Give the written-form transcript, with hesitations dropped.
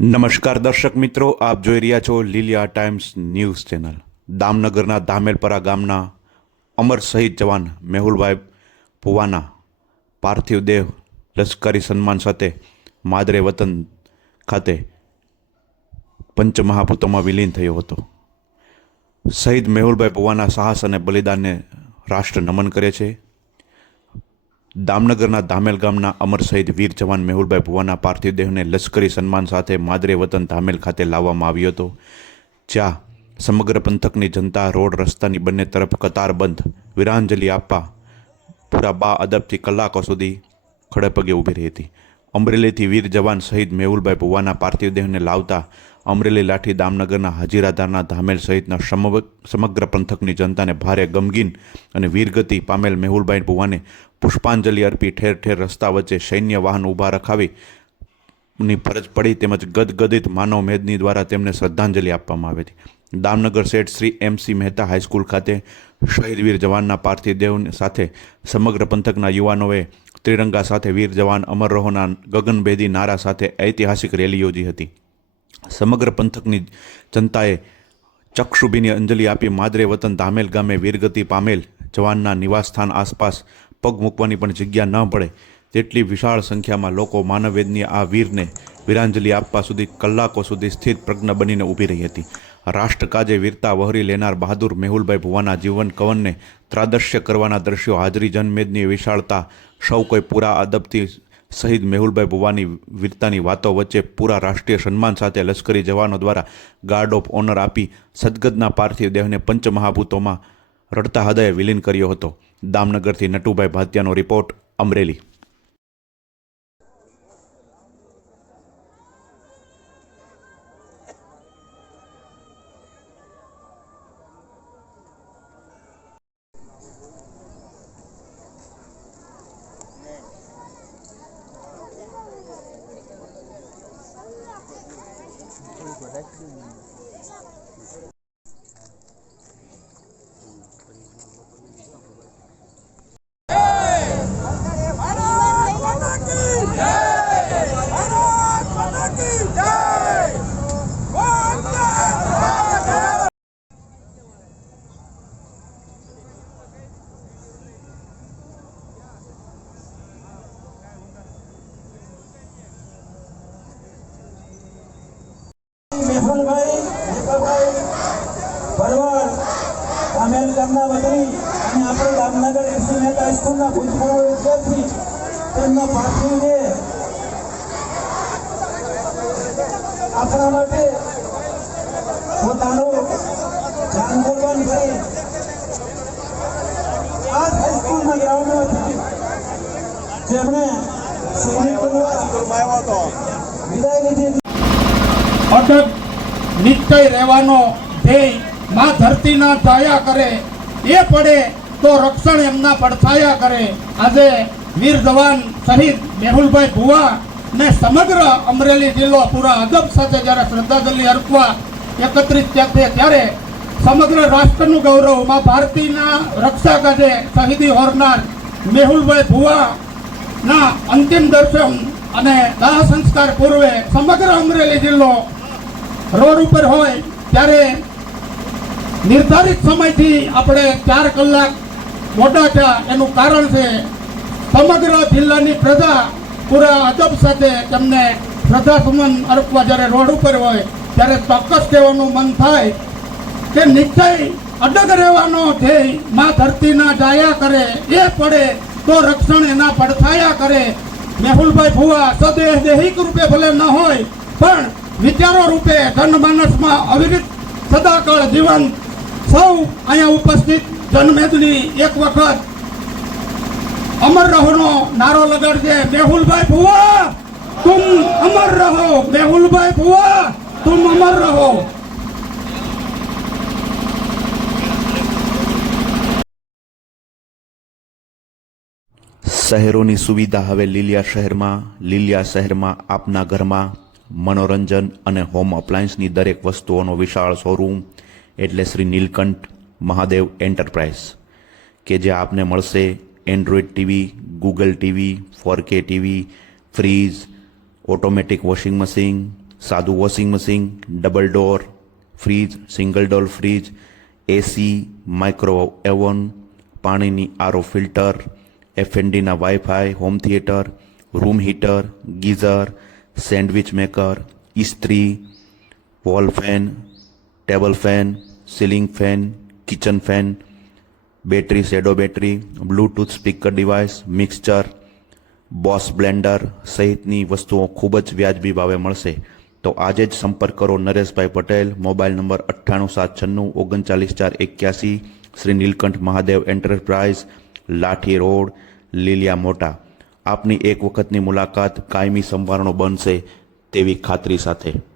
નમસ્કાર દર્શક મિત્રો, આપ જોઈ રહ્યા છો લીલિયા ટાઈમ્સ ન્યૂઝ ચેનલ। દામનગરના ધામેલપરા ગામના અમર શહીદ જવાન મેહુલભાઈ ભુવાના પાર્થિવ દેહ લશ્કરી સન્માન સાથે માદરે વતન ખાતે પંચમહાભૂતોમાં વિલીન થયો હતો। શહીદ મેહુલભાઈ ભુવાના સાહસ અને બલિદાનને રાષ્ટ્ર નમન કરે છે। દામનગરના ધામેલ ગામના અમર શહીદ વીર જવાન મેહુલભાઈ ભુવાના પાર્થિવ દેહને લશ્કરી સન્માન સાથે માદરે વતન ધામેલ ખાતે લાવવામાં આવ્યો હતો, જ્યાં સમગ્ર પંથકની જનતા રોડ રસ્તાની બંને તરફ કતારબંધ વીરાંજલિ આપવા પૂરા બા અદબથી કલાકો સુધી ખડેપગે ઊભી રહી હતી। અમરેલીથી વીર જવાન શહીદ મેહુલભાઈ ભુવાના પાર્થિવ દેહને લાવતા અમરેલી લાઠી દામનગરના હાજીરાધારના ધામેલ સહિતના સમગ્ર પંથકની જનતાને ભારે ગમગીન અને વીરગતિ પામેલ મેહુલભાઈ ભુવાને પુષ્પાંજલિ અર્પી ઠેર ઠેર રસ્તા વચ્ચે સૈન્ય વાહન ઊભા રખાવીની ફરજ પડી, તેમજ ગદગદિત માનવ મેદની દ્વારા તેમને શ્રદ્ધાંજલિ આપવામાં આવી હતી। દામનગર શેઠ શ્રી MC મહેતા હાઈસ્કૂલ ખાતે શહીદ વીર જવાનના પાર્થિવ દેહ સાથે સમગ્ર પંથકના યુવાનોએ ત્રિરંગા સાથે વીર જવાન અમર રહોના ગગનભેદી નારા સાથે ઐતિહાસિક રેલી યોજી હતી। સમગ્ર પંથકની જનતાએ ચક્ષુભીની અંજલિ આપી માદરે વતન ધામેલ ગામે વીરગતિ પામેલ જવાનના નિવાસસ્થાન આસપાસ પગ મૂકવાની પણ જગ્યા ન પડે તેટલી વિશાળ સંખ્યામાં લોકો માનવવેદની આ વીરને વીરાંજલિ આપવા સુધી કલાકો સુધી સ્થિર પ્રજ્ઞ બનીને ઊભી રહી હતી। રાષ્ટ્ર કાજે વીરતા વહોરી લેનાર બહાદુર મેહુલભાઈ ભુવાના જીવન કવનને ત્રાદશ્ય કરવાના દ્રશ્યો, હાજરી જનમેદની વિશાળતા, સૌ કોઈ પૂરા અદબથી શહીદ મેહુલભાઈ ભુવાની વીરતાની વાતો વચ્ચે પૂરા રાષ્ટ્રીય સન્માન સાથે લશ્કરી જવાનો દ્વારા ગાર્ડ ઓફ ઓનર આપી સદગતના પાર્થિવ દેહને પંચમહાભૂતોમાં રડતા હૃદયે વિલીન કર્યો હતો। દામનગરથી નટુભાઈ ભાતિયાનો રિપોર્ટ, અમરેલી। મેહુલભાઈ ભરવાડ ધામેલ ગામના વતની અને આપણે દામનગર MC મહેતા હાઈસ્કૂલના ભૂતપૂર્વ વિદ્યાર્થી તેમના પાર્થિવ દેહ આપણા માટે પોતાનું જાન કુરબાન કરી આ હાઈસ્કૂલના ગ્રાઉન્ડમાંથી જેમણે વિદાય લીધી અટક નિશ્ચય રહેવાનો ધ્યેય માં ધરતીના છાયા કરે, એ પડે તો રક્ષણ એમના પડછાયા કરે। આજે વીર જવાન શહીદ મેહુલભાઈ ભુવા ને સમગ્ર અમરેલી જિલ્લો પૂરા અદબ સાથે જ્યારે શ્રદ્ધાંજલિ અર્પવા એકત્રિત થયા ત્યારે સમગ્ર રાષ્ટ્રનું ગૌરવ માં ભારતીના રક્ષા કાજે શહીદી હોરનાર મેહુલભાઈ ભુવાના અંતિમ દર્શન અને દાહ સંસ્કાર પૂર્વે સમગ્ર અમરેલી જિલ્લો રોડ ઉપર હોય ત્યારે નિર્ધારિત સમયથી આપણે 4 કલાક મોડા થયા। એનું કારણ છે સમગ્ર જિલ્લાની પ્રજા પૂરા અદબ સાથે તેમને શ્રદ્ધાસુમન અર્પવા જ્યારે રોડ ઉપર હોય ત્યારે ચોક્કસ કહેવાનું મન થાય કે નિશ્ચય અડગ રહેવાનો ધ્યેય માં ધરતીના જાયા કરે, એ પડે તો રક્ષણ એના પડછાયા કરે। મેહુલભાઈ ભુવા સદેહ દેહિક રૂપે ભલે ન હોય પણ વિચારો રૂપે જનમાનસમાં અવિરત સદાકાળ જીવન સૌ અહીંયા ઉપસ્થિત જનમેદની એક વખત અમર રહોનો નારો લગાડજે। મેહુલભાઈ ભુવા તુમ અમર રહો, મેહુલભાઈ ભુવા તુમ અમર રહો। શહેરોની સુવિધા હવે લીલિયા શહેરમાં આપના ઘરમાં મનોરંજન અને હોમ અપ્લાયન્સની દરેક વસ્તુઓનો વિશાળ શોરૂમ એટલે શ્રી નીલકંઠ મહાદેવ એન્ટરપ્રાઇઝ, કે જે આપને મળશે android TV, Google TV, 4K TV, fridge, automatic washing machine, સાદું washing machine, double door fridge, single door fridge, AC, micro oven, પાણીની આરો ફિલ્ટર, એફએનડીના wifi, home theatre, room heater, geyser, sandwich maker, ઇસ્ત્રી, wall fan, table fan, ceiling fan, kitchen fan, battery શેડો battery, bluetooth speaker device, mixture, બોસ blender સહિતની વસ્તુઓ ખૂબ જ વ્યાજબી ભાવે મળશે. તો આજે જ સંપર્ક કરો Nareshbhai Patel, mobile number 9857399481, Shri Nilkanth Mahadev enterprise, Lathi road, Liliya Mota. આપની એક વખતની મુલાકાત કાયમી સંભારણો બનશે તેવી ખાતરી સાથે.